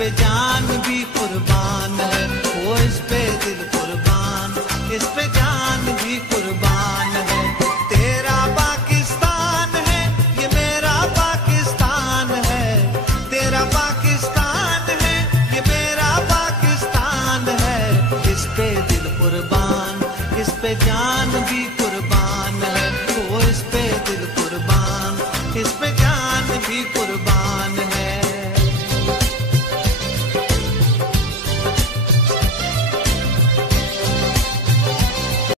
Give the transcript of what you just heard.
पे जान भी कुर्बान है, वो इस पे दिल कुर्बान, इस पे जान भी कुर्बान है। तेरा पाकिस्तान है, ये मेरा पाकिस्तान है, तेरा पाकिस्तान है, ये मेरा पाकिस्तान है। इस पे दिल कुर्बान, इस पे जान भी